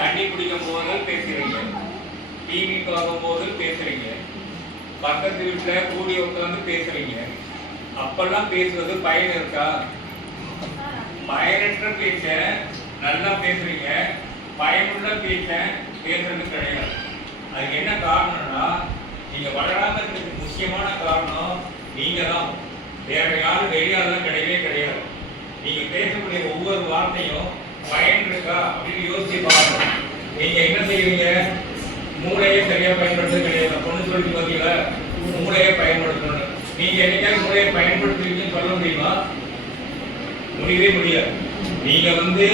தண்ணி குடிக்கும் போது பேசுறீங்க. டிவி பார்க்கும் போது பேசுறீங்க. பக்கத்து வீட்டில் கூடி உட்காந்து பேசுறீங்க. அப்பெல்லாம் பேசுவது பயன் இருக்கா? பயனற்ற பேச்ச நல்லா பேசுறீங்க. பயனுள்ள பேச்ச பேசுறது கிடையாது. அதுக்கு என்ன காரணம்னா நீங்க வளராம இருக்கிறதுக்கு முக்கியமான காரணம் நீங்க தான் வேற யாரும் வெளியாலாம் கிடையவே கிடையாது. நீங்க பேசக்கூடிய ஒவ்வொரு வார்த்தையும் பயன் இருக்கா அப்படின்னு யோசிச்சு பார்க்கணும். நீங்க என்ன செய்வீங்க? மூளையை சரியா பயன்படுத்த கிடையாது. பொண்ணு சொல்லிட்டு பார்த்தீங்களா மூளையை பயன்படுத்தணும். நீங்க என்னைக்காவது மூளையை பயன்படுத்துவீங்கன்னு சொல்ல முடியுமா? முடியவே முடியாது. நீங்க வந்து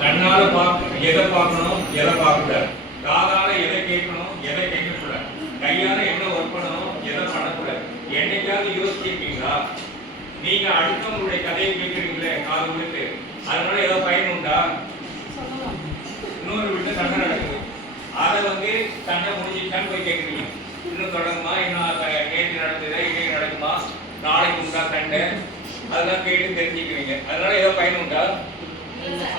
கண்ணால பார்க்க எதை பார்க்கணும்? எதை பார்க்கக்கூடாது. காதால எதை கேட்கணும்? எதை கேட்கக்கூடாது. கையால என்ன ஒர்க் பண்ணணும்? எதை பண்ணக்கூடாது. என்னைக்காவது யோசிச்சிருக்கீங்களா? நீங்க அடுத்தவங்களுடைய கதையை கேட்குறீங்களே காது கொடுத்து அதனால ஏதோ பயன் உண்டா? இன்னொரு வீட்டுல சண்டை நடக்குது. அதை வந்து சண்டை முடிஞ்சிட்டான்னு போய் கேட்குறீங்க இன்னும் தொடங்குமா? இன்னும் அது நேற்று நடந்ததா இன்னைக்கு நடக்குமா? நாளைக்கு உண்டா சண்டை? அதெல்லாம் கேட்டு தெரிஞ்சுக்கிறீங்க. அதனால ஏதோ பயன் உண்டா?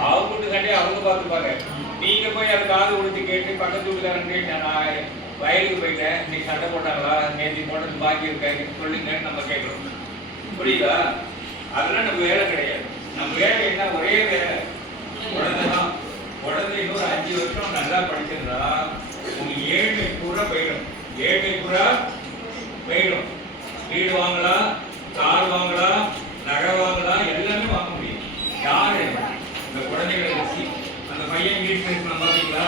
அவங்க வீட்டு சண்டையை அவங்க பார்த்துப்பாங்க. நீங்க போய் அது காது கொடுத்து கேட்டு பக்கத்து வீட்டுக்காரன் கேட்டு நான் வயலுக்கு போயிட்டேன். நீ சண்டை போட்டாங்களா? நேற்று போட்டது பாக்கி இருக்க? சொல்லுங்கன்னு நம்ம கேட்கறோம் புரியுதா? அதெல்லாம் நம்ம வேலை கிடையாது. நம்ம வேலை என்ன? ஒரே வேலை. குழந்தை தான் குழந்தை இன்னொரு அஞ்சு வருஷம் நல்லா படிச்சிருந்தா உங்க ஏழ்மை பூரா போயிடும். ஏழ்மை பூரா போயிடும். வீடு வாங்கலாம் கார் வாங்கலாம் நகை வாங்கலாம் எல்லாமே வாங்க முடியும். யாரு? இந்த குழந்தைகளை வச்சு. அந்த பையன் வீட்டு இருக்கணும் பார்த்தீங்களா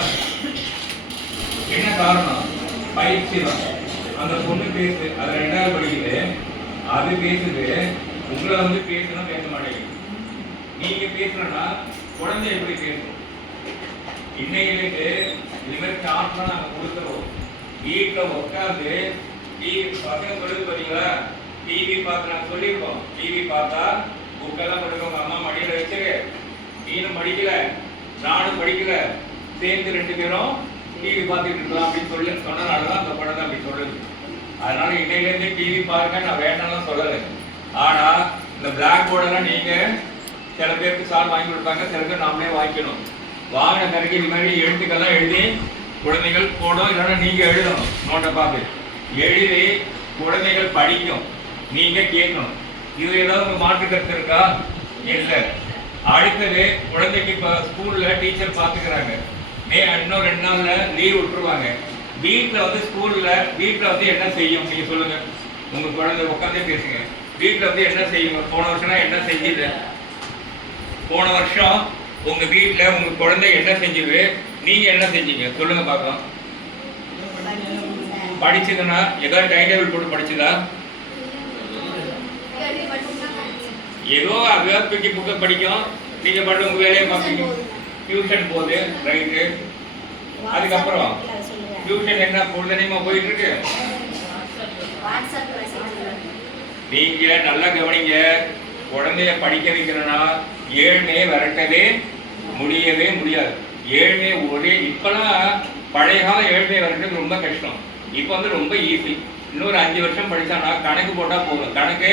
என்ன காரணம்? பயிற்சி தான். அந்த பொண்ணு பேசு அதில் ரெண்டாவது படிக்குது? அது பேசுது. உங்களை வந்து பேசுனா பேச மாட்டேங்குது. நீங்க பேசணும்னா குழந்தை எப்படி பேசும் இன்னைக்கு இனிமேல் சாப்பிட்டா நாங்கள் கொடுத்துருவோம் வீட்டில் உட்காந்து டிவி பசங்க சொல்லுது பார்த்தீங்களா டிவி பார்த்து நாங்கள் சொல்லியிருக்கோம். டிவி பார்த்தா புக்கெல்லாம் கொடுக்க அம்மா மடியில் வச்சுரு நீனும் படிக்கல நானும் படிக்கல சேர்ந்து ரெண்டு பேரும் டிவி பார்த்துட்டு இருக்கலாம் அப்படின்னு சொல்லி. சொன்னால் தான் அந்த படம் அப்படி சொல்லுது. அதனால இன்னையிலேருந்து டிவி பாருங்க. நான் வேண்டாம்லாம் சொல்லலை. ஆனால் இந்த பிளாக் போர்டெல்லாம் நீங்கள் சில பேருக்கு சார் வாங்கி கொடுப்பாங்க சில பேர் நாமளே வாங்கிக்கணும். வாங்கின பிறகு இது மாதிரி எழுத்துக்கெல்லாம் எழுதி குழந்தைகள் போடும் இல்லைன்னா நீங்கள் எழுதணும். நோட்டை பார்த்து எழுதி குழந்தைகள் படிக்கும். நீங்கள் கேட்கணும். இது ஏதாவது உங்கள் மாற்று கருத்து இருக்கா? இல்லை. அடுத்தது குழந்தைக்கு இப்போ ஸ்கூலில் டீச்சர் பார்த்துக்கிறாங்க மே இன்னும் ரெண்டு நாளில் லீவ் விட்டுருவாங்க. வீட்டில் வந்து ஸ்கூலில் வீட்டில் வந்து என்ன செய்யும்? நீங்கள் சொல்லுங்கள் உங்கள் குழந்தை உட்காந்தே பேசுங்க. வீட்டில் வந்து என்ன செய்யுங்க போன வருஷம்னா என்ன செஞ்சது போன வருஷம் உங்க வீட்டில் உங்க குழந்தை என்ன செஞ்சது? நீங்க என்ன செஞ்சீங்க? சொல்லுங்க பார்க்கலாம் படிச்சதுன்னா ஏதாவது டைம் டேபிள் போட்டு படிச்சதா? ஏதோ அதாவது தூக்கி புக்கை படிக்கும். நீங்க பண்ண உங்க வேலையை பார்ப்பீங்க. டியூஷன் போகுது ரைட்டு அதுக்கப்புறம் டியூஷன் என்ன பொழுதனையுமா போயிட்டு இருக்கு நீங்க நல்லா கவனிங்க. குழந்தைய படிக்க வைக்கிறேன்னா ஏழ்மையை விரட்டவே முடியவே முடியாது. ஏழ்மை ஒரே இப்போலாம் பழைய கால ஏழ்மையை விரட்டுறது ரொம்ப கஷ்டம். இப்போ வந்து ரொம்ப ஈஸி இன்னொரு அஞ்சு வருஷம் படித்தானா கணக்கு போட்டால் போதும். கணக்கு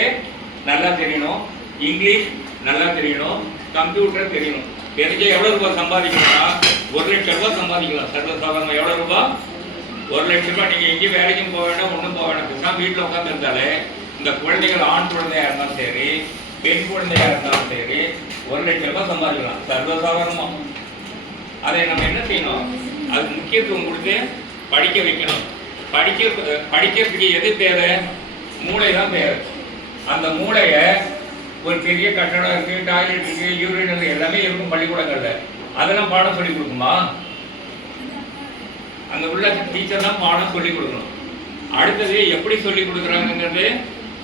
நல்லா தெரியணும். இங்கிலீஷ் நல்லா தெரியணும். கம்ப்யூட்டர் தெரியணும். தெரிஞ்சு எவ்வளோ ரூபாய் சம்பாதிக்கணும்னா ஒரு லட்ச ரூபாய் சம்பாதிக்கலாம். சர்வசாதாரணம் எவ்வளோ ரூபாய்? ஒரு லட்சம் ரூபாய். நீங்கள் எங்கேயும் வேலைக்கும் போக வேண்டாம் ஒன்றும் போக வேண்டாம். பேசாம வீட்டில் உட்காந்துருந்தாலே இந்த குழந்தைகள் ஆண் குழந்தையாக இருந்தாலும் சரி பெண் குழந்தையாக இருந்தாலும் சரி ஒரு லட்சம் ரூபாய் சம்பாதிக்கலாம். சர்வசாதாரணமாக அதை நம்ம என்ன செய்யணும்? அது முக்கியத்துவம் கொடுத்து படிக்க வைக்கணும். படிக்க படிக்கிறதுக்கு எது தேவை? மூளை தான் தேவை. அந்த மூளையை ஒரு பெரிய கட்டடம் இருக்குது டாய்லெட் இருக்குது யூரின் எல்லாமே இருக்கும் பள்ளிக்கூடங்களில். அதெல்லாம் பாடம் சொல்லி கொடுக்குமா? அங்கே உள்ள டீச்சர் தான் பாடம் சொல்லி கொடுக்கணும். அடுத்தது எப்படி சொல்லி கொடுக்குறாங்கங்கிறது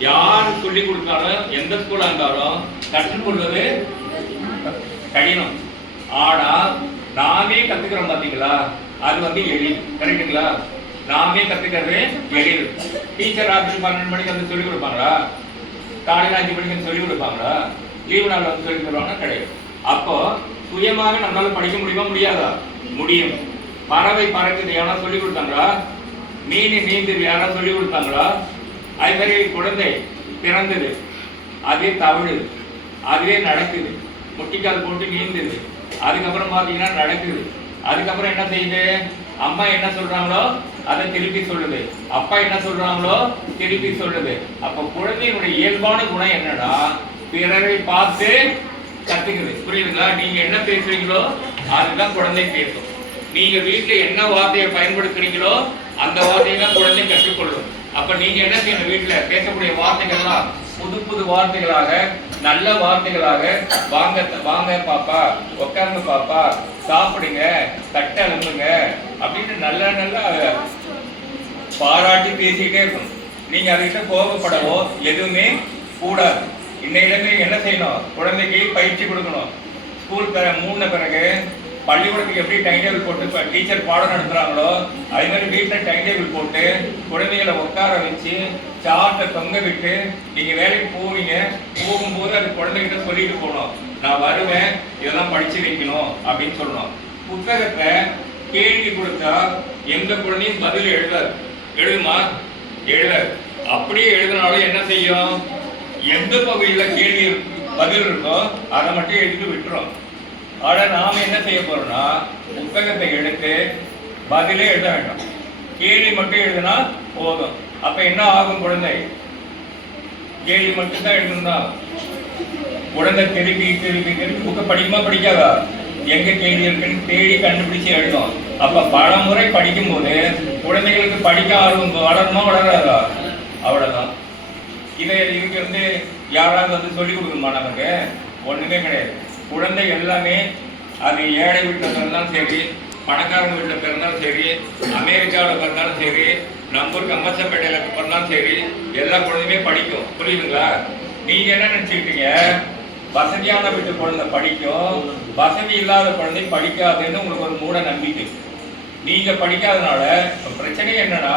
யார் சொல்லி கொடுத்தாலும் எந்த ஸ்கூலாக இருந்தாலும் கற்றுக்கொள்வது கடினம். ஆனா நாமே கத்துக்கிறோம் பாத்தீங்களா? அது வந்து எளிது கரெக்டுங்களா நாமே கத்துக்கிறது எளிது டீச்சர் ராத்திரி பன்னெண்டு மணிக்கு வந்து சொல்லிக் கொடுப்பாங்களா? காலையில் அஞ்சு மணிக்கு வந்து சொல்லிக் கொடுப்பாங்களா? லீவு நாள் வந்து சொல்லி கொடுப்பாங்கன்னா கிடையாது. அப்போ சுயமாக நம்மளால படிக்க முடியுமா? முடியாதா? முடியும். பறவை பறக்குது. யாராவது சொல்லி கொடுத்தாங்களா? மீன் நீந்து யாராவது சொல்லி கொடுத்தாங்களா? அது மாதிரி குழந்தை பிறந்தது. அதே தவழுது. அதுவே நடக்குது. முட்டிக்கால் போட்டு நீந்துது. அதுக்கப்புறம் பார்த்தீங்கன்னா நடக்குது. அதுக்கப்புறம் என்ன செய்யுது? அம்மா என்ன சொல்றாங்களோ அதை திருப்பி சொல்லுது. அப்பா என்ன சொல்றாங்களோ திருப்பி சொல்லுது. அப்ப குழந்தையினுடைய இயல்பான குணம் என்னன்னா பிறரை பார்த்து கத்துக்குது. புரியுதுங்களா? நீங்க என்ன பேசுறீங்களோ அதுதான் குழந்தை பேசும். நீங்க வீட்டுல என்ன வார்த்தையை பயன்படுத்துறீங்களோ அந்த வார்த்தையை தான் குழந்தை கற்றுக்கொள்ளும். அப்ப நீங்க என்ன செய்யணும் வீட்டுல? பேசக்கூடிய வார்த்தைகள்லாம் புது புது வார்த்தைகளாக நல்ல வார்த்தைகளாக வாங்க வாங்க பாப்பா உட்காருங்க பாப்பா சாப்பிடுங்க தட்டை அலம்புங்க அப்படின்னு நல்ல நல்ல பாராட்டி பேசிக்கிட்டே இருக்கணும். நீங்க அதுகிட்ட கோபப்படவோ எதுவுமே கூடாது. இன்னையிலிருந்து என்ன செய்யணும்? குழந்தைக்கு பயிற்சி கொடுக்கணும். ஸ்கூல் பிற மூணு பிறகு பள்ளிக்கூடத்துக்கு எப்படி டைம் டேபிள் போட்டு இப்போ டீச்சர் பாடம் நடத்துகிறாங்களோ அதே மாதிரி வீட்டில் டைம் டேபிள் போட்டு குழந்தைகளை உட்கார வச்சு சார்ட்டை தொங்க விட்டு நீங்கள் வேலைக்கு போவீங்க. போகும்போது அது குழந்தைகிட்ட சொல்லிட்டு போகணும். நான் வருவேன் இதெல்லாம் படித்து வைக்கணும் அப்படின்னு சொல்லணும். புத்தகத்தை கேள்வி கொடுத்தா எந்த குழந்தையும் பதில் எழுதாது. எழுதுமா? எழுதாது. அப்படியே எழுதினாலும் என்ன செய்யும்? எந்த பகுதியில் கேள்வி பதில் இருக்கோ அதை மட்டும் எழுதிட்டு விட்டுரும். ஆனா நாம என்ன செய்ய போறோம்னா புத்தகத்தை எடுத்து பதிலே எழுத வேண்டாம். கேள்வி மட்டும் எழுதுனா போதும். அப்ப என்ன ஆகும் குழந்தை? கேள்வி மட்டும் தான் குழந்தை திருப்பி திருப்பி திருப்பி புக்கை படிக்குமா படிக்காதா? எங்க கேள்வி இருக்குன்னு தேடி கண்டுபிடிச்சு எழுதும் அப்ப பல முறை படிக்கும் போது குழந்தைகளுக்கு படிக்க ஆர்வம் வளருமா வளராதா? அவ்வளவுதான். இதை இதுக்கு வந்து யாராவது வந்து சொல்லிக் கொடுக்கணுமா நமக்கு? ஒண்ணுமே கிடையாது. குழந்தை எல்லாமே அது ஏழை வீட்டில் பிறந்தாலும் சரி பணக்காரங்க வீட்டில் பிறந்தாலும் சரி அமெரிக்காவில் பிறந்தாலும் சரி நம்ம ஊருக்கு பிறந்தாலும் சரி எல்லா குழந்தையுமே படிக்கும். புரியுதுங்களா? நீங்கள் என்ன நினச்சிக்கிட்டீங்க? வசதியான வீட்டு குழந்தை படிக்கும். வசதி இல்லாத குழந்தை படிக்காதுன்னு உங்களுக்கு ஒரு மூட நம்பிக்கை. நீங்கள் படிக்காதனால இப்போ பிரச்சனை என்னன்னா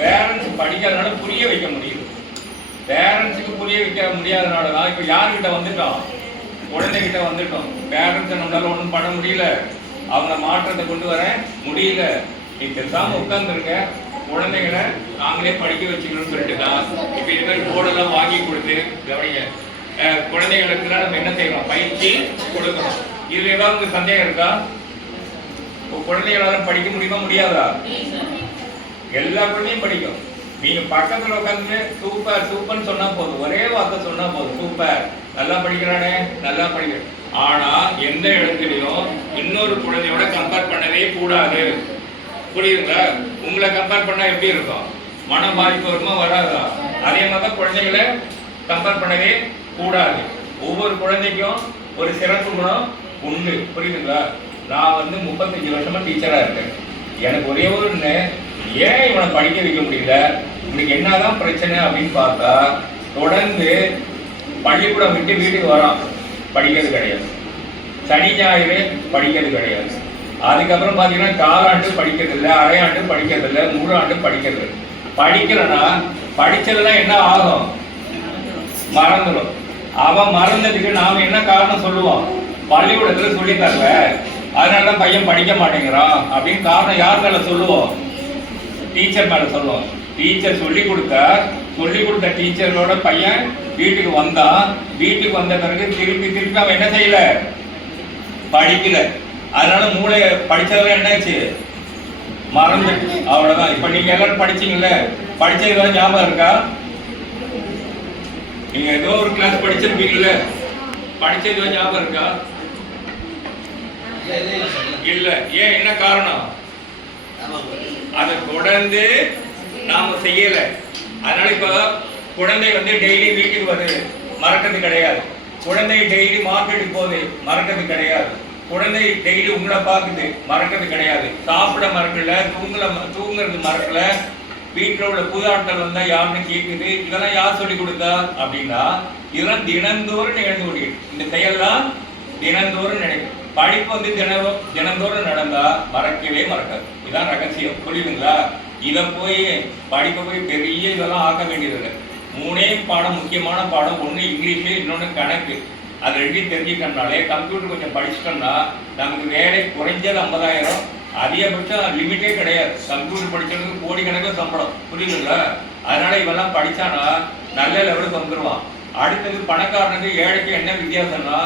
பேரண்ட்ஸ் படிக்காதனால புரிய வைக்க முடியுது பேரண்ட்ஸுக்கு புரிய வைக்க முடியாதனால தான் இப்போ யார்கிட்ட வந்துட்டோம்? குழந்தைகிட்ட வந்துட்டோம். பேரண்ட்ஸை நம்மளால ஒன்றும் பண்ண முடியல. அவங்க மாற்றத்தை கொண்டு வர முடியல. நீ பேசாம உட்காந்துருங்க குழந்தைகளை நாங்களே படிக்க வச்சுக்கணும்னு சொல்லிட்டு தான். இப்போ இது மாதிரி போர்டெல்லாம் வாங்கி கொடுத்து கவனிங்க. அஹ், குழந்தைகளுக்கு நம்ம என்ன செய்யணும் பயிற்சி கொடுக்கணும். இதுல ஏதாவது சந்தேகம் இருக்கா? குழந்தைகளால படிக்க முடியுமா? முடியாதா? எல்லா குழந்தையும் படிக்கும். நீங்க பக்கத்துல உட்காந்து சூப்பர் சூப்பர்னு சொன்னா போதும். ஒரே வார்த்தை சொன்னா போதும். சூப்பர் நல்லா படிக்கிறானே நல்லா படிக்கிற ஆனா எந்த இடத்துலயும் இன்னொரு குழந்தையோட கம்பேர் பண்ணவே கூடாது. புரியுதுங்களா? உங்களை கம்பேர் பண்ணா எப்படி இருக்கும்? மனம் பாதிப்பு வருமா வராதா? அதே மாதிரி தான் குழந்தைகளை கம்பேர் பண்ணவே கூடாது. ஒவ்வொரு குழந்தைக்கும் ஒரு சிறப்பு குணம் உண்டு. புரியுதுங்களா? நான் வந்து முப்பத்தஞ்சு வருஷமா டீச்சரா இருக்கேன். எனக்கு ஒரே ஒரு ஏன் இவனை படிக்க வைக்க முடியல? இவனுக்கு என்னதான் பிரச்சனை அப்படின்னு பார்த்தா தொடர்ந்து பள்ளிக்கூடம் விட்டு வீட்டுக்கு வரான். படிக்கிறது கிடையாது. சனி ஞாயிறு படிக்கிறது கிடையாது. அதுக்கப்புறம் பார்த்தீங்கன்னா காலாண்டு படிக்கிறது இல்லை அரையாண்டு படிக்கிறது இல்லை முழு ஆண்டு படிக்கிறது இல்ல. படித்ததுலாம் என்ன ஆகும்? மறந்துடும். அவன் மறந்ததுக்கு நாம் என்ன காரணம் சொல்லுவோம்? பள்ளிக்கூடத்தில் சொல்லி தரல. அதனால தான் பையன் படிக்க மாட்டேங்கிறான் அப்படின்னு காரணம் யார் மேலே சொல்லுவோம்? டீச்சர் மேல சொல்லுவோம் டீச்சர் சொல்லி கொடுத்த சொல்லி கொடுத்த டீச்சரோட பையன் வீட்டுக்கு வந்தான் வீட்டுக்கு வந்த பிறகு திருப்பி திருப்பி அவன் என்ன செய்யல? படிக்கல. அதனால மூளை படிச்சதெல்லாம் என்னாச்சு? மறந்துட்டு. அவ்வளவுதான். இப்ப நீங்க எல்லாரும் படிச்சீங்கல்ல? படிச்சது ஏதாவது ஞாபகம் இருக்கா? நீங்க ஏதோ ஒரு கிளாஸ் படிச்சிருப்பீங்கல்ல? படிச்சது ஏதாவது ஞாபகம் இருக்கா? இல்ல ஏன்? என்ன காரணம்? அதை தொடர்ந்து நாம செய்யல. அதனால இப்ப குழந்தை வந்து டெய்லி வீட்டுக்கு வருது மறக்கிறது கிடையாது. குழந்தை டெய்லி மார்க்கெட்டுக்கு போகுது மறக்கிறது கிடையாது. குழந்தை டெய்லி உங்களை பார்க்குது மறக்கிறது கிடையாது. சாப்பிட மறக்கல தூங்கல தூங்குறது மறக்கல. வீட்டில் உள்ள புதாட்கள் வந்தால் யாருன்னு கேட்குது இதெல்லாம் யார் சொல்லி கொடுத்தா? அப்படின்னா இதெல்லாம் தினந்தோறும் நிகழ்ந்து முடியும் இந்த செயல்லாம் தினந்தோறும் நினைக்கும். படிப்பு வந்து தினம் தினந்தோறும் நடந்தால் மறக்கவே மறக்காது. இதுதான் ரகசியம். புரியுதுங்களா? இதை போய் படிக்க போய் பெரிய இதெல்லாம் ஆக்க வேண்டியதில்லை மூணே பாடம் முக்கியமான பாடம். ஒன்று இங்கிலீஷு இன்னொன்று கணக்கு. அது ரெண்டையும் தெரிஞ்சுக்கிட்டோம்னாலே கம்ப்யூட்டர் கொஞ்சம் படிச்சிட்டோம்னா நமக்கு வேலை குறைஞ்சது ஐம்பதாயிரம். அதிகபட்சம் லிமிட்டே கிடையாது. கம்ப்யூட்டர் படிச்சவனுக்கு கோடி சம்பளம். புரியுதுங்களா? அதனால இவெல்லாம் படித்தானா நல்ல லெவலுக்கு வந்துடுவான் அடுத்தது பணக்காரனுக்கு ஏழைக்கு என்ன வித்தியாசம்னா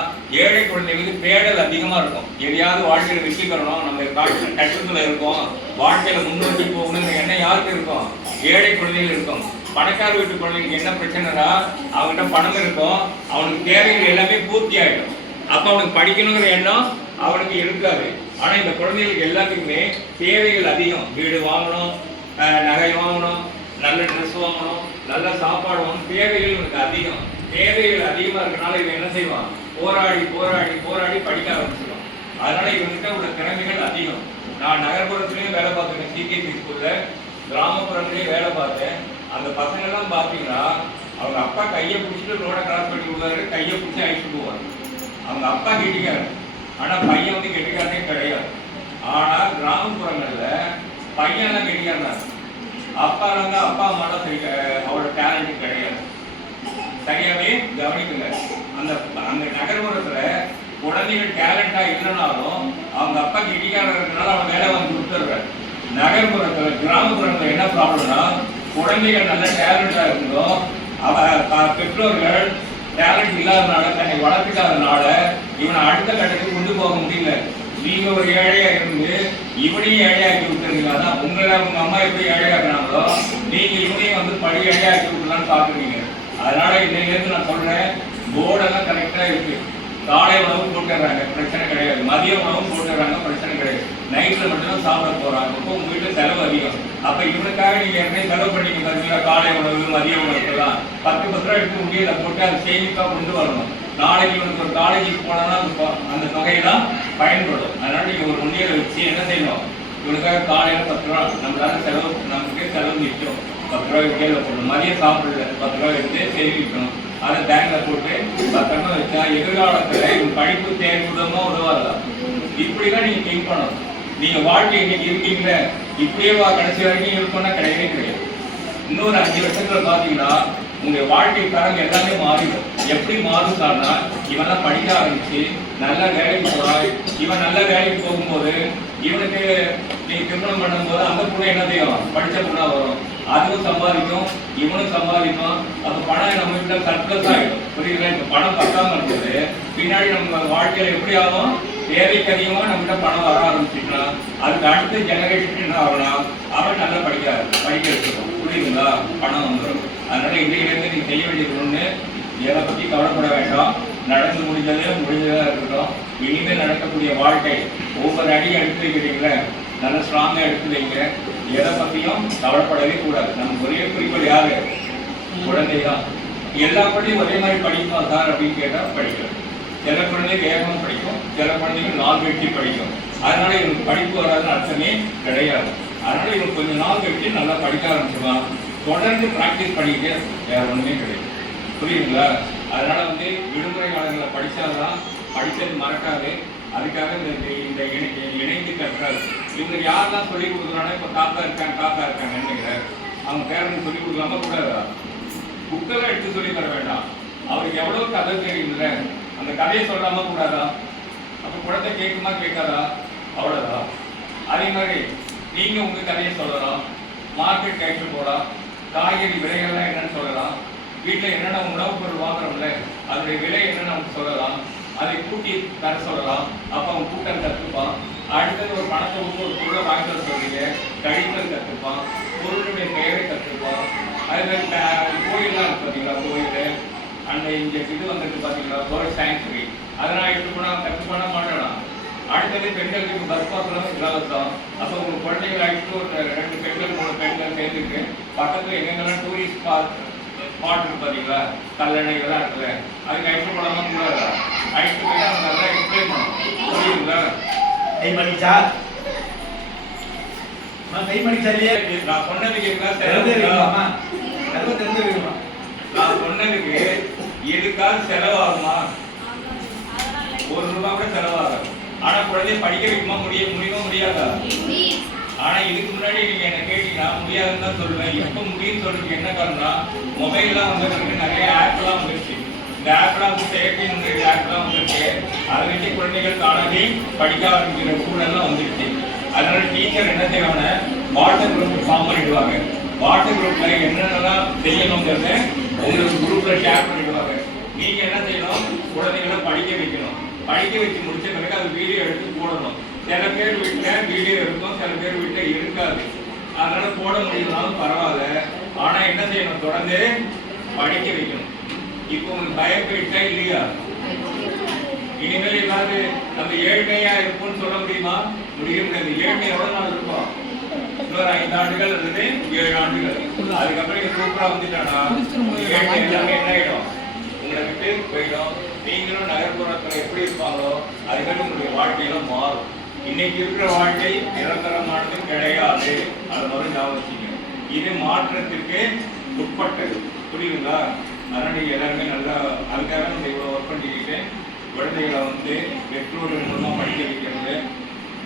ஏழை குழந்தைகளுக்கு தேடல் அதிகமாக இருக்கும். எதையாவது வாழ்க்கையில் வெற்றி பெறணும். நம்ம காட்டில் கட்டத்தில் இருக்கோம். வாழ்க்கையில் முன்னோக்கி போகணுங்கிற எண்ணம் யாருக்கு இருக்கும்? ஏழை குழந்தைகள் இருக்கும். பணக்கார வீட்டு குழந்தைங்களுக்கு என்ன பிரச்சனைனா அவன்கிட்ட பணம் இருக்கும். அவனுக்கு தேவைகள் எல்லாமே பூர்த்தி ஆகிடும் அப்போ அவனுக்கு படிக்கணுங்கிற எண்ணம் அவனுக்கு இருக்காது. ஆனால் இந்த குழந்தைகளுக்கு எல்லாத்துக்குமே தேவைகள் அதிகம். வீடு வாங்கணும் நகை வாங்கணும் நல்ல ட்ரெஸ் வாங்கணும் நல்ல சாப்பாடு வாங்கணும். தேவைகள் இவனுக்கு அதிகம். தேவைகள் அதிகமாக இருக்கனால இவன் என்ன செய்வான்? போராடி போராடி போராடி படிக்க ஆரம்பிச்சிடும் அதனால இவன்கிட்ட உள்ள திறமைகள் அதிகம். நான் நகர்ப்புறத்துலேயும் வேலை பார்த்துருக்கேன் சிகேபி ஸ்கூலில் கிராமப்புறத்துலேயும் வேலை பார்த்தேன். அந்த பசங்கள்லாம் பார்த்தீங்கன்னா அவங்க அப்பா கையை பிடிச்சிட்டு ரோட கிராஸ் பண்ணி விடுவாரு கையை பிடிச்சி அழிச்சுட்டு போவார் அவங்க அப்பா கெட்டிக்காரு ஆனால் பையன் வந்து கெட்டிக்காரனே கிடையாது. ஆனால் கிராமப்புறங்களில் பையன் எல்லாம் கெட்டிக்காரன்? அப்பா இருந்தால் அப்பா அம்மாலாம் அவரோட டேலண்ட் கிடையாது. சரியாவே கவனிக்கல. அந்த அந்த நகர்ப்புறத்தில் குழந்தைகள் டேலண்டாக இல்லைனாலும் அவங்க அப்பா கிட்டிக்காரர் இருக்கிறனால அவன் வேலை வந்து கொடுத்துடுறாரு. நகர்ப்புறத்தில் கிராமப்புறத்தில் என்ன ப்ராப்ளம்னா குழந்தைகள் நல்ல டேலண்டாக இருந்தோம் அவ ப- பெற்றோர்கள் டேலண்ட் இல்லாதனால தன்னை வளர்த்துக்காதனால இவனை அடுத்த கட்டத்துக்கு கொண்டு போக முடியல. நீங்க ஒரு ஏழையா இருந்து இவனையும் ஏழையாக்கி விட்டுறீங்களா? தான் உங்களை உங்க அம்மா எப்படி ஏழையாக்குறாங்களோ நீங்க இவனையும் வந்து படி ஏழையாக்கி விட்டுலான்னு பாக்குறீங்க அதனால இன்னைக்கு இருந்து நான் சொல்றேன் போர்டெல்லாம் கரெக்டா இருக்கு. காலை உணவு போட்டுறாங்க பிரச்சனை கிடையாது. மதிய உணவும் போட்டுறாங்க பிரச்சனை கிடையாது. நைட்ல மட்டும் சாப்பிட போறாங்க. அப்போ உங்க வீட்டுல செலவு அதிகம். அப்ப இவனுக்காக நீங்க என்ன செலவு பண்ணிக்க பாத்தீங்களா? காலை உணவு மதிய உணவுக்கெல்லாம் பத்து பத்து ரூபா எடுத்து முடியல போட்டு அதை சேமிப்பா கொண்டு வரணும். நாளைக்கு இவனுக்கு ஒரு காலேஜுக்கு போனா அந்த அந்த தொகையெல்லாம் பயன்படும். அதனால நீங்க ஒரு முன்னியலை வச்சு என்ன செய்யணும்? இவனுக்காக காலையில பத்து ரூபா நம்மளால செலவு நமக்கு செலவு நிற்கும். பத்து ரூபாய் கையில் போடணும். மதியம் சாப்பிடல பத்து ரூபாய் எடுத்து சேமிக்கணும் அதை பேங்க்ல போட்டு பத்திரமா வச்சா எதிர்காலத்தில் இவன் படிப்பு தேர்வு உதவமா உதவாதா? இப்படிலாம் நீங்க திங்க் பண்ணணும். நீங்க வாழ்க்கை இன்னைக்கு இருக்கீங்க இப்படியே வா கடைசி வரைக்கும் இருக்கணும்னா கிடையவே கிடையாது. இன்னொரு அஞ்சு வருஷத்துல பாத்தீங்கன்னா உங்க வாழ்க்கை தரம் எல்லாமே மாறிடும். எப்படி மாறுதான்னா இவன் படிக்க ஆரம்பிச்சு நல்ல வேலைக்கு போறான். இவன் நல்ல வேலைக்கு போகும்போது இவனுக்கு நீ திருமணம் பண்ணும்போது அந்த பொண்ணு என்ன செய்யும்? படிச்ச பொண்ணா வரும். அதுவும் சம்பாதிக்கும் இவனும் சம்பாதிக்கும் அந்த பணம் நம்ம வீட்டில் சர்ப்ளஸ் ஆகிடும் புரியுதுங்களா இப்போ பணம் பத்தாமல் இருக்குது பின்னாடி நம்ம வாழ்க்கையில எப்படி ஆகும்? தேவைக்கு அதிகமாக நம்மகிட்ட பணம் வர ஆரம்பிச்சுட்டா அதுக்கு அடுத்த ஜெனரேஷன் என்ன ஆகலாம் அவன் நல்லா படிக்க படிக்க வச்சுக்கணும். புரியுதுங்களா? பணம் வந்துடும் அதனால இன்றைக்கிலேருந்து நீங்க செய்ய வேண்டியது ஒன்று எதை பற்றி கவலைப்பட வேண்டாம். நடந்து முடிஞ்சது முடிஞ்சதா இருக்கட்டும். இனிமேல் நடக்கக்கூடிய வாழ்க்கை ஒவ்வொரு அடியும் எடுத்து வைக்கிறீங்களே. நல்ல ஸ்ட்ராங்காக எடுத்து வைங்க. எதை பற்றியும் கவலைப்படவே கூடாது. நம்ம ஒரே குறிக்கோள் யாரு? குழந்தை தான் எல்லா குழந்தையும் ஒரே மாதிரி படிக்குமா சார் அப்படின்னு கேட்டால் படிக்கிறது சில குழந்தைங்க வேகமா படிக்கும் சில குழந்தைங்க நாள் வெட்டி படிக்கும். அதனால இவனுக்கு படிப்பு வராதுன்னு அர்த்தமே கிடையாது. அதனால இவன் கொஞ்சம் நாள் வெட்டி நல்லா படிக்க ஆரம்பிச்சுவான் தொடர்ந்து ப்ராக்டிஸ் பண்ணிக்கிட்டே வேற ஒன்றுமே கிடையாது. புரியுங்களா அதனால வந்து விடுமுறை காலங்களில் படித்தாதான் படித்தது மறக்காது. அதுக்காக இந்த இந்த- இணைந்து கற்றாரு. இவங்க யாரெல்லாம் சொல்லி கொடுக்குறாங்க இப்போ தாத்தா இருக்காங்க தாத்தா இருக்காங்க அவங்க பேரன் சொல்லி கொடுக்கலாமா கூடாதா? புக்கெல்லாம் எடுத்து சொல்லி தர வேண்டாம். அவருக்கு எவ்வளோ கதை தெரியும்ல? அந்த கதையை சொல்லாம கூடாதா? அப்போ குழந்தை கேட்குமா கேட்காதா? அவ்வளோதான் அதே மாதிரி நீங்கள் உங்கள் கதையை சொல்லலாம். மார்க்கெட் கேட்டு போகலாம் காய்கறி விலைகள்லாம் என்னன்னு சொல்லலாம். வீட்டில் என்னென்ன உணவுப் பொருள் வாங்குறோம்ல அதோடைய விலை என்னென்னு அவங்க சொல்லலாம். அதை கூட்டி தர சொல்லலாம். அப்போ அவன் கூட்டம் கற்றுப்பான் அடுத்தது ஒரு பணத்தை விட்டு ஒரு பொருளை வாங்கி வர சொல்றீங்க. கழித்தல் கற்றுப்பான் பொருளுடைய பெயரை கற்றுப்பான் அதே மாதிரி கோயிலெலாம் பார்த்தீங்களா கோயில். அந்த இங்க இது வந்துட்டு பார்த்தீங்களா வேர்ல்ட் சாங்சுரி அதெல்லாம் எடுத்து போனால் கற்று பண்ண மாட்டானா? அடுத்தது பெண்களுக்கு பஸ் பாஸ்லாம் இலவசம். அப்போ உங்கள் குழந்தைகள் அழைச்சிட்டு ஒரு ரெண்டு பெண்கள் மூணு பெண்கள் சேர்ந்துருக்கு பக்கத்தில் எங்கெங்கெல்லாம் டூரிஸ்ட் பார்க் இருக்கு பார்த்தீங்களா? கல்லணை இதெல்லாம் இருக்குல்ல. அதுக்கு அழைச்சிட்டு போடாம கூடாதா அழைச்சிட்டு போய் அவங்க நல்லா எக்ஸ்பிளைன் பண்ணணும். புரியுதுங்களா? கை பண்ணிச்சா அம்மா, கை பண்ணிச்சா இல்லையா? நான் வைக்கலாமா கதவை திறந்து வைக்கணுமா நான் சொன்னதுக்கு எதுக்காக செலவாகுமா? ஒரு ரூபா கூட செலவாகாது. ஆனா குழந்தைய படிக்க வைக்குமா? முடிய முடியுமா? முடியாதா? ஆனா இதுக்கு முன்னாடி நீங்க என்ன கேட்டீங்கன்னா முடியாதுன்னு தான் சொல்லுவேன். எப்போ முடியும்னு சொல்றதுக்கு என்ன காரணம்னா மொபைல்லாம் வந்துருக்கு. நிறைய ஆப்லாம் வந்துருச்சு. இந்த ஆப்லாம் வந்து செயற்கை நுண்ணறிவு ஆப்லாம் வந்துருக்கு. அதை வச்சு குழந்தைகள் தானாகவே படிக்க ஆரம்பிக்கிற சூழல்லாம் வந்துருச்சு. அதனால டீச்சர் என்ன செய்வாங்க வாட்ஸ்அப் குரூப் ஃபார்ம் பண்ணிடுவாங்க. வாட்ஸ்அப் குரூப்ல என்னென்னலாம் செய்யணுங்கிறத உங்களுக்கு குரூப்ல ஷேர் பண்ணிடுவாங்க. நீங்க என்ன செய்யணும்? குழந்தைகளை படிக்க வைக்கணும். படிக்க வச்சு முடிச்ச பிறகு அது வீடியோ எடுத்து போடணும். சில பேர் வீட்டுல வீடியோ இருக்கும் சில பேர் வீட்டுல இருக்காது. அதனால போட முடியலனாலும் பரவாயில்ல. ஆனா என்ன செய்யணும்? தொடர்ந்து படிக்க வைக்கணும். இப்போ உங்களுக்கு பயம் போயிட்டா இல்லையா? இனிமேல் ஏதாவது நம்ம ஏழ்மையா இருப்போம்னு சொல்ல முடியுமா? முடிய முடியாது. ஏழ்மை எவ்வளவு நாள் இருக்கும் இன்னொரு ஐந்து ஆண்டுகள் அல்லது ஏழு ஆண்டுகள். அதுக்கப்புறம் நீங்க சூப்பரா வந்துட்டானா? ஏழ்மை எல்லாமே என்ன ஆயிடும்? உங்களை விட்டு போயிடும். நீங்களும் நகர்ப்புறத்துல எப்படி இருப்பாங்களோ அதுக்காக உங்களுடைய வாழ்க்கையெல்லாம் மாறும். இன்னைக்கு இருக்கிற வாழ்க்கை நிரந்தரமானது கிடையாது. அது மாதிரி ஞாபகம் இது மாற்றத்திற்கு உட்பட்டது. புரியுதுங்களா? அதனால நீங்க எல்லாருமே நல்லா அதுக்காக நம்ம இவ்வளவு ஒர்க் பண்ணிக்கிட்டு குழந்தைகளை வந்து பெற்றோர்கள் மூலமா படிக்க வைக்கிறது.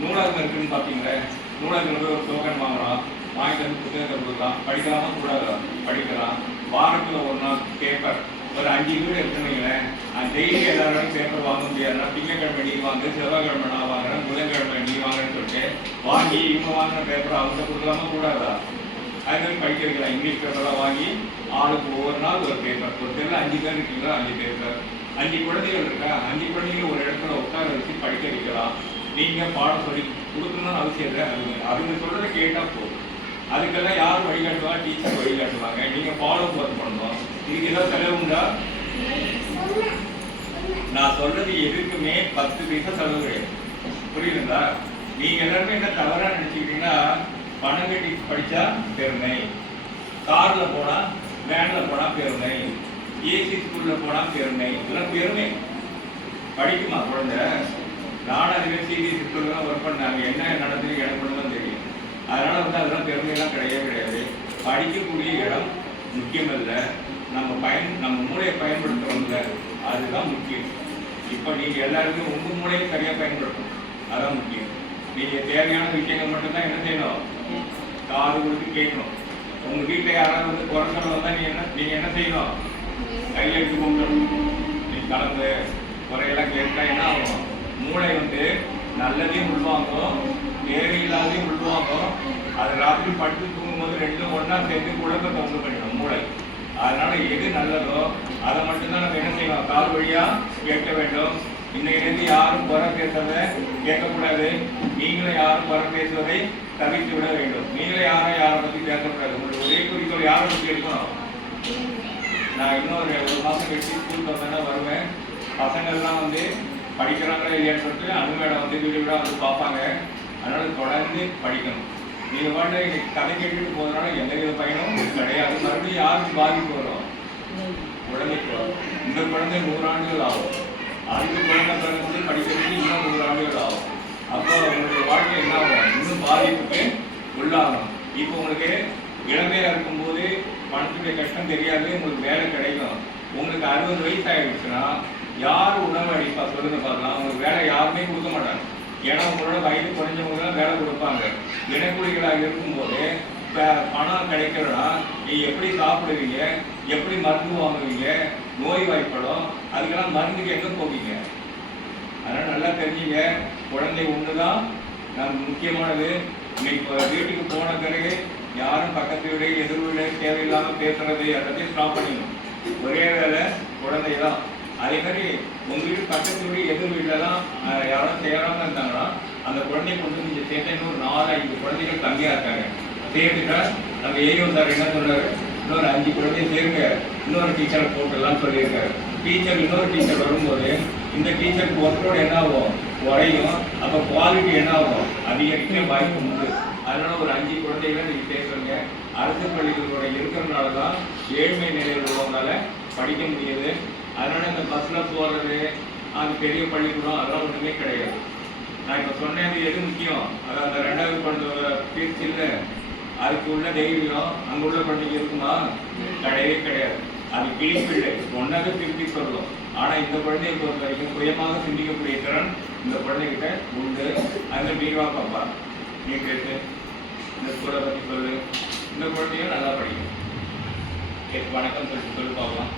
நூலகம் இருக்குன்னு பார்த்தீங்களே நூலகத்தில் போய் ஒரு டோக்கன் வாங்குறான். வாங்கிட்டு வந்து புத்தகத்தை கொடுக்கலாம் படிக்காமல் கூடாதா படிக்கலாம் வாரத்தில் ஒரு நாள் பேப்பர் ஒரு அஞ்சு வீடு எடுத்துனீங்களேன் டெய்லி எல்லாரும் பேப்பர் வாங்க முடியாதுன்னா திங்கக்கிழமை நீங்கள் வாங்க செவ்வாய்க்கிழமை நான் புதன்கிழமை நீ வாங்குறேன்னு சொல்லிட்டு வாங்கி இவங்க வாங்கின பேப்பர் அவங்க கொடுக்கலாமா? கூடாதா? அது மாதிரி படிக்க வைக்கலாம் இங்கிலீஷ் பேப்பர்லாம் வாங்கி ஆளுக்கு ஒவ்வொரு நாள் ஒரு பேப்பர் ஒரு தெருவில் அஞ்சு பேர் இருக்கீங்களா? அஞ்சு பேப்பர் அஞ்சு குழந்தைகள் இருக்கா? அஞ்சு குழந்தைங்க ஒரு இடத்துல உட்கார வச்சு படிக்க வைக்கலாம். நீங்க பாடம் சொல்லி கொடுக்கணும்னு அவசியம் இல்லை. அது அவங்க சொல்றதை கேட்டா போதும். அதுக்கெல்லாம் யார் வழிகாட்டுவா டீச்சர் வழிகாட்டுவாங்க நீங்க ஃபாலோ ஒர்க் பண்ணணும். இதுக்கு ஏதாவது செலவு உண்டா? நான் சொல்றது எதுக்குமே பத்து பைசா செலவு கிடையாது. புரியுதுங்களா? நீங்க எல்லாருமே என்ன தவறா நினைச்சுக்கிட்டீங்கன்னா பணம் கட்டி படிச்சா பெருமை. கார்ல போனா வேன்ல போனா பெருமை. ஏசி ஸ்கூல்ல போனா பெருமை. இதெல்லாம் பெருமை. படிக்குமா குழந்தை? நானும் அதுவே சிபிஎஸ்சி ஸ்கூல்ல தான் ஒர்க் பண்ணாங்க என்ன நடந்தது எனக்கு மட்டும் தெரியும். அதனால வந்து அதெல்லாம் பெருமையெல்லாம் கிடையவே கிடையாது. படிக்கக்கூடிய இடம் முக்கியம் இல்லை நம்ம பயன் நம்ம மூளையை பயன்படுத்துறோம்ல. அதுதான் முக்கியம். இப்போ நீங்கள் எல்லாருமே உங்கள் மூளையை சரியாக பயன்படுத்தணும். அதான் முக்கியம். நீங்க தேவையான விஷயங்கள் மட்டும்தான் என்ன செய்யணும்? காது கொடுத்து கேட்கணும். உங்க வீட்டுல யாராவது வந்து குறைச்சல் சொல்ல வந்தா என்ன நீங்க என்ன செய்யணும்? கையில் எடுத்து கொண்டு நீ கலந்து குறையெல்லாம் கேட்டா என்ன ஆகும்? மூளை வந்து நல்லதையும் உள்வாங்கும் தேவையில்லாதையும் உள்வாங்கும். அது ராத்திரி படுத்து தூங்கும்போது ரெண்டும் ஒண்ணா சேர்ந்து குழப்பத்தை உண்டு பண்ணிடும் மூளை. அதனால எது நல்லதோ அதை மட்டும்தான் நம்ம என்ன செய்யணும்? கால் வழியா கேட்க வேண்டும். இன்னையிலிருந்து யாரும் குறை பேசுறத கேட்கக்கூடாது. நீங்களும் யாரும் குறை பேசுவதை தவிர்த்து விட வேண்டும். நீங்களே யாரும் யாரை பத்தி பேசக்கூடாது. உங்களுக்கு ஒரே குறிக்கோள் யாரை பத்தி இருக்கணும் நான் இன்னொரு ஒரு மாசம் கழிச்சு ஸ்கூல் வந்தேன்னா வருவேன். பசங்கள்லாம் வந்து படிக்கிறாங்களா இல்லையான்னு சொல்லிட்டு அனுமேடம் வந்து வீடு வீடாக வந்து பார்ப்பாங்க. அதனால தொடர்ந்து படிக்கணும். நீங்க பாட்டு கதை கேட்டுட்டு போறதுனால எந்த வித பயனும் கிடையாது. மறுபடியும் யாருக்கு பாதிப்பு வரும்? குழந்தைக்கு இந்த குழந்தை நூறு ஆண்டுகள் ஆகும். அறிவு குழந்தை பிறகு படிக்கிறதுக்கு இன்னும் ஒரு ஆண்டுகள் ஆகும் அப்போ உங்களுடைய வாழ்க்கை என்ன ஆகும்? இன்னும் பாதிப்புக்கு உள்ளாகும். இப்போ உங்களுக்கு இளமையாக இருக்கும்போது பணத்துடைய கஷ்டம் தெரியாது உங்களுக்கு வேலை கிடைக்கும். உங்களுக்கு அறுபது வயசு ஆகிடுச்சுன்னா யார் உணவு அடிப்பா? சொல்லுங்க பார்க்கலாம். உங்களுக்கு வேலை யாருமே கொடுக்க மாட்டாங்க. ஏன்னா உங்களோட வயது குறைஞ்சவங்க தான் வேலை கொடுப்பாங்க. தினக்கூலிகளாக இருக்கும்போது இப்போ பணம் கிடைக்கிறனா நீ எப்படி சாப்பிடுவீங்க? எப்படி மருந்து வாங்குவீங்க? நோய் வாய்ப்படும் அதுக்கெல்லாம் மருந்துக்கு எங்கே போவீங்க. அதனால் நல்லா தெரிஞ்சுங்க. குழந்தை ஒன்று தான் நமக்கு முக்கியமானது. இன்னைக்கு வீட்டுக்கு போன பிறகு யாரும் பக்கத்து வீடு எதிர் வீடு பேசுறது எல்லாத்தையும் ஸ்டாப் பண்ணிடணும். ஒரே வேலை குழந்தை தான் அதே மாதிரி உங்கள் வீட்டு பக்கத்து வீடு எதிர் வீட்டில் தான் யாரும் சேராம இருந்தாங்கன்னா அந்த குழந்தைய கொண்டு நீங்கள் நீங்க சேர்த்தா இன்னொரு நாலு ஐந்து குழந்தைகள் தங்கியா இருக்காங்க. சேர்த்துட்டா நம்ம ஏயோ சார் என்ன சொல்கிறாரு இன்னொரு அஞ்சு குழந்தைய சேருங்க. இன்னொரு டீச்சரை போட்டுடலாம்னு சொல்லியிருக்காரு. டீச்சர் இன்னொரு டீச்சர் வரும்போது இந்த டீச்சருக்கு ஒர்க்கோட என்ன ஆகும் குறையும். அப்போ குவாலிட்டி என்ன ஆகும் அதிகரிக்க வாய்ப்பு உண்டு. அதனால் ஒரு அஞ்சு குழந்தைகளை நீங்கள் பேசுகிறீங்க அரசு பள்ளிகளோட இருக்கிறதுனால தான் ஏழ்மை நிலையில் உள்ளவங்களால படிக்க முடியுது. அதனால் இந்த பஸ்ஸில் போகிறது அது பெரிய பள்ளிக்கூடம் அதெல்லாம் ஒன்றுமே கிடையாது. நான் இப்போ சொன்னது எது முக்கியம்? அதாவது அந்த ரெண்டாவது குழந்தை பேச்சு இல்லை அதுக்கு உள்ள தைரியம் அங்கே உள்ள குழந்தைங்க இருக்குமா? கிடையவே கிடையாது. அது கிழிப்பிள்ளை சொன்னதை திருப்பி சொல்லும் ஆனா இந்த குழந்தையை பொறுத்த வரைக்கும் சுயமாக சிந்திக்கக்கூடிய திறன் இந்த குழந்தைகிட்ட உண்டு. அந்த நீவா பாப்பா. நீ கேட்டு இந்த ஸ்கூலை பத்தி சொல்லு. இந்த குழந்தையும் நல்லா படிக்கும். வணக்கம் சொல்லிட்டு சொல்லு பார்க்கலாம்